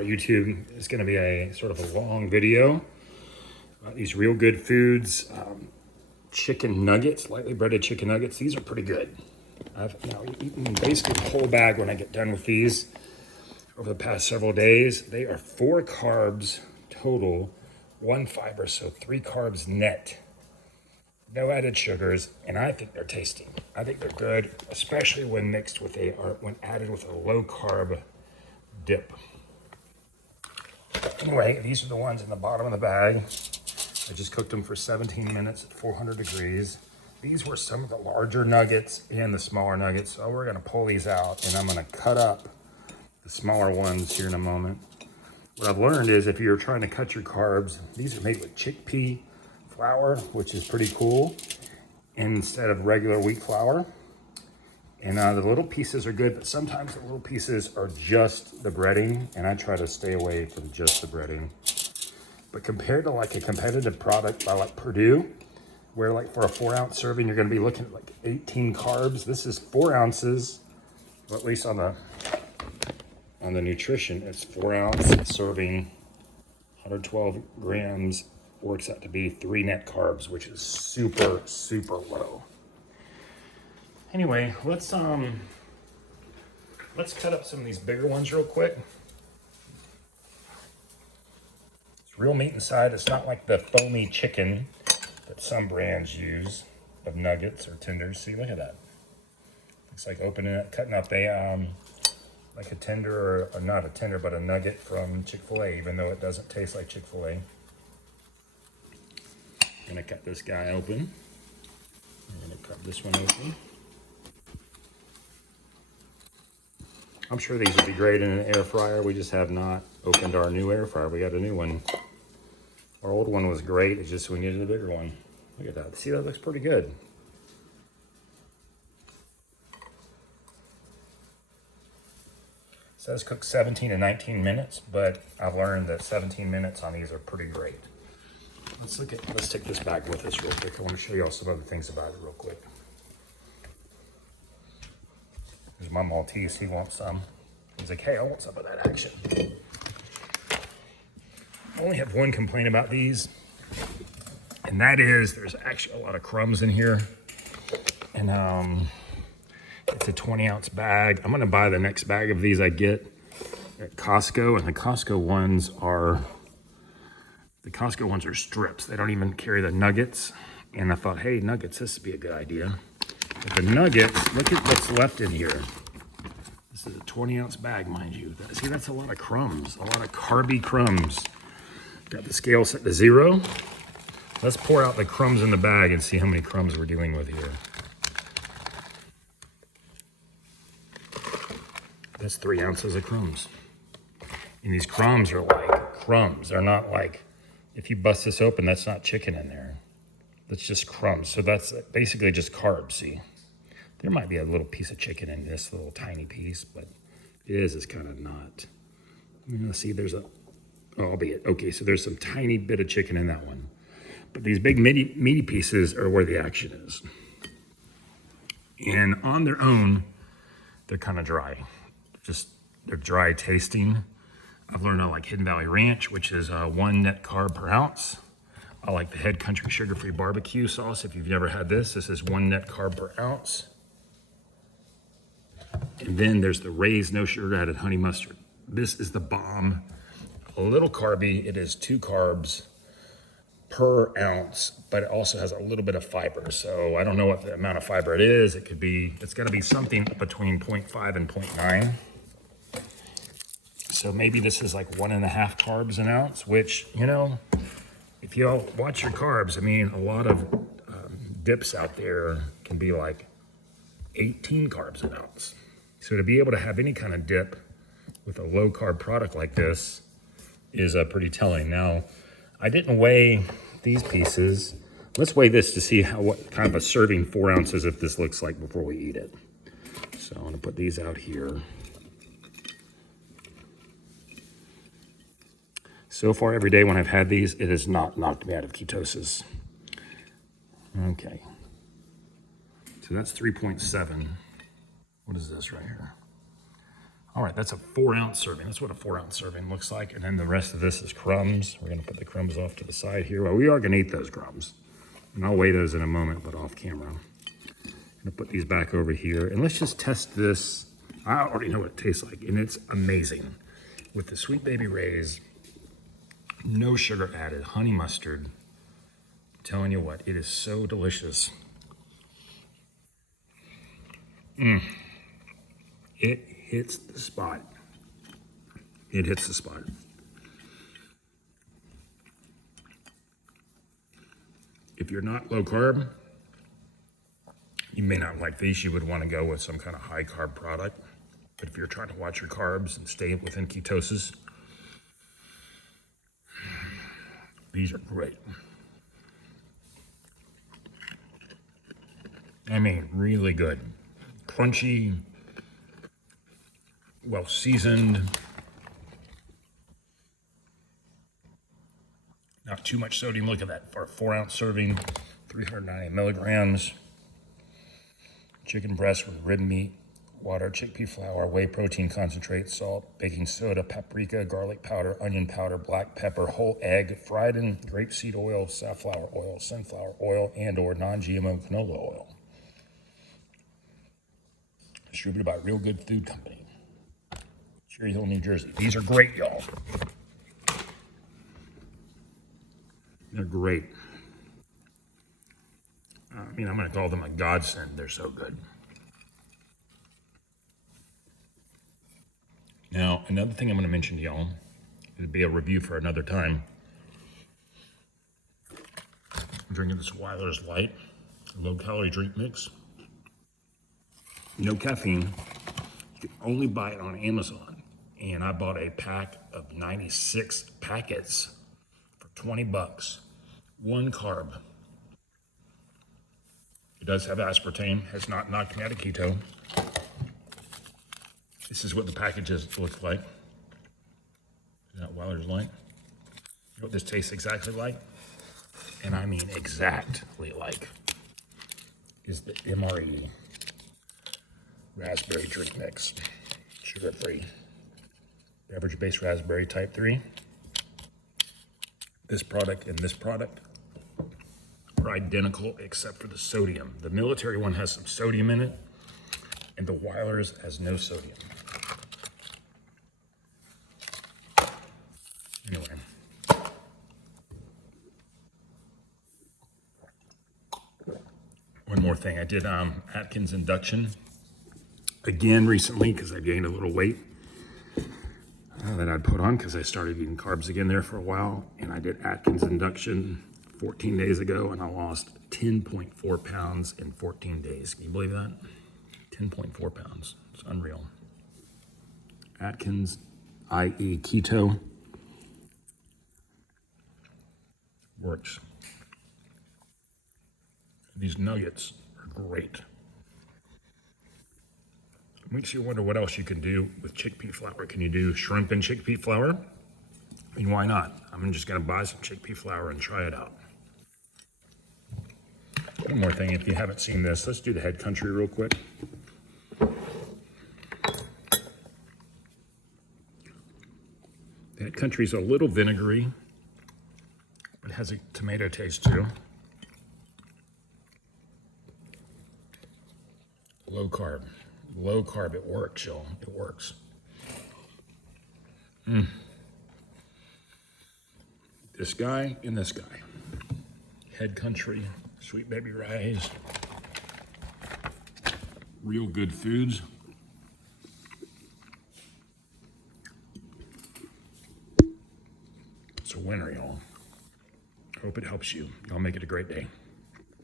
about YouTube is going to be a sort of a long video about these Realgood Foods chicken nuggets, lightly breaded chicken nuggets. These are pretty good. I've now eaten basically the whole bag when I get done with these over the past several days. They are 4 carbs total, 1 fiber, so 3 carbs net. No added sugars, and I think they're tasty. I think they're good, especially when mixed with when added with a low carb dip. Anyway, these are the ones in the bottom of the bag. I just cooked them for 17 minutes at 400 degrees. These were some of the larger nuggets and the smaller nuggets. So we're gonna pull these out and I'm gonna cut up the smaller ones here in a moment. What I've learned is if you're trying to cut your carbs, these are made with chickpea flour, which is pretty cool, instead of regular wheat flour. And the little pieces are good, but sometimes the little pieces are just the breading, and I try to stay away from just the breading. But compared to like a competitive product by like Purdue, where like for a 4-ounce serving, you're gonna be looking at like 18 carbs. This is 4 ounces, well, at least on the nutrition, it's 4 ounce serving, 112 grams, works out to be 3 net carbs, which is super, super low. Anyway, let's cut up some of these bigger ones real quick. It's real meat inside. It's not like the foamy chicken that some brands use of nuggets or tenders. See, look at that. It's like opening it, cutting up like a tender, or not a tender, but a nugget from Chick-fil-A, even though it doesn't taste like Chick-fil-A. I'm gonna cut this guy open. I'm gonna cut this one open. I'm sure these would be great in an air fryer. We just have not opened our new air fryer. We got a new one. Our old one was great. It's just we needed a bigger one. Look at that. See, that looks pretty good. It says cook 17 to 19 minutes, but I've learned that 17 minutes on these are pretty great. Let's take this back with us real quick. I want to show you all some other things about it real quick. Here's my Maltese, he wants some. He's like, hey, I want some of that action. I only have one complaint about these, and that is there's actually a lot of crumbs in here. And it's a 20-ounce bag. I'm gonna buy the next bag of these I get at Costco, and the Costco ones are strips. They don't even carry the nuggets. And I thought, hey, nuggets, this would be a good idea. But the nuggets, look at what's left in here. This is a 20-ounce bag, mind you. See, that's a lot of crumbs, a lot of carby crumbs. Got the scale set to 0. Let's pour out the crumbs in the bag and see how many crumbs we're dealing with here. That's 3 ounces of crumbs. And these crumbs are like crumbs. They're not like, if you bust this open, that's not chicken in there. That's just crumbs. So that's basically just carbs, see? There might be a little piece of chicken in this little tiny piece, but it's kind of not. You know, see, there's albeit, okay, so there's some tiny bit of chicken in that one. But these big meaty pieces are where the action is. And on their own, they're kind of dry. They're dry tasting. I've learned I like Hidden Valley Ranch, which is 1 net carb per ounce. I like the Head Country sugar-free barbecue sauce. If you've never had this is 1 net carb per ounce. And then there's the Ray's no sugar added honey mustard. This is the bomb. A little carby. It is 2 carbs per ounce, but it also has a little bit of fiber. So I don't know what the amount of fiber it is. It's gotta be something between 0.5 and 0.9. So maybe this is like 1.5 carbs an ounce, which, you know, if you all watch your carbs, I mean, a lot of dips out there can be like 18 carbs an ounce. So to be able to have any kind of dip with a low carb product like this is pretty telling. Now, I didn't weigh these pieces. Let's weigh this to see what kind of a serving 4 ounces if this looks like before we eat it. So I'm gonna put these out here. So far every day when I've had these, it has not knocked me out of ketosis. Okay. So that's 3.7. What is this right here? All right, that's a 4-ounce serving. That's what a 4-ounce serving looks like. And then the rest of this is crumbs. We're gonna put the crumbs off to the side here. Well, we are gonna eat those crumbs. And I'll weigh those in a moment, but off camera. I'm gonna put these back over here. And let's just test this. I already know what it tastes like, and it's amazing. With the Sweet Baby Ray's, no sugar added, honey mustard. I'm telling you what, it is so delicious. It hits the spot. It hits the spot. If you're not low carb, you may not like these. You would want to go with some kind of high carb product. But if you're trying to watch your carbs and stay within ketosis, these are great. I mean, really good. Crunchy, well seasoned. Not too much sodium. Look at that. For a 4-ounce serving, 390 milligrams. Chicken breast with rib meat, water, chickpea flour, whey protein concentrate, salt, baking soda, paprika, garlic powder, onion powder, black pepper, whole egg, fried in grapeseed oil, safflower oil, sunflower oil, and/or non-GMO canola oil. Distributed by Realgood Food Company, Cherry Hill, New Jersey. These are great, y'all. They're great. I mean, I'm going to call them a godsend. They're so good. Now, another thing I'm going to mention to y'all, it'll be a review for another time. I'm drinking this Weiler's Light, low-calorie drink mix. No caffeine. You can only buy it on Amazon. And I bought a pack of 96 packets for 20 bucks. 1 carb. It does have aspartame, has not knocked me out of keto. This is what the packages look like. Is that Weiler's Light? You know what this tastes exactly like? And I mean exactly like, is the MRE raspberry drink mix. Sugar-free. Beverage-based raspberry type 3. This product and this product are identical except for the sodium. The military one has some sodium in it, and the Weiler's has no sodium. Anyway. One more thing. I did Atkins induction again recently because I gained a little weight that I'd put on because I started eating carbs again there for a while. And I did Atkins induction 14 days ago, and I lost 10.4 pounds in 14 days. Can you believe that? 10.4 pounds. It's unreal. Atkins, i.e. keto, works. These nuggets are great. Makes you wonder what else you can do with chickpea flour. Can you do shrimp and chickpea flour? I mean, why not? I'm just gonna buy some chickpea flour and try it out. One more thing, if you haven't seen this, let's do the head country real quick. The head country's a little vinegary, but it has a tomato taste too. Low carb. Low carb, it works, y'all. It works. This guy and this guy. Head country, Sweet Baby Ray's, Realgood Foods. It's a winner, y'all. Hope it helps you. Y'all make it a great day.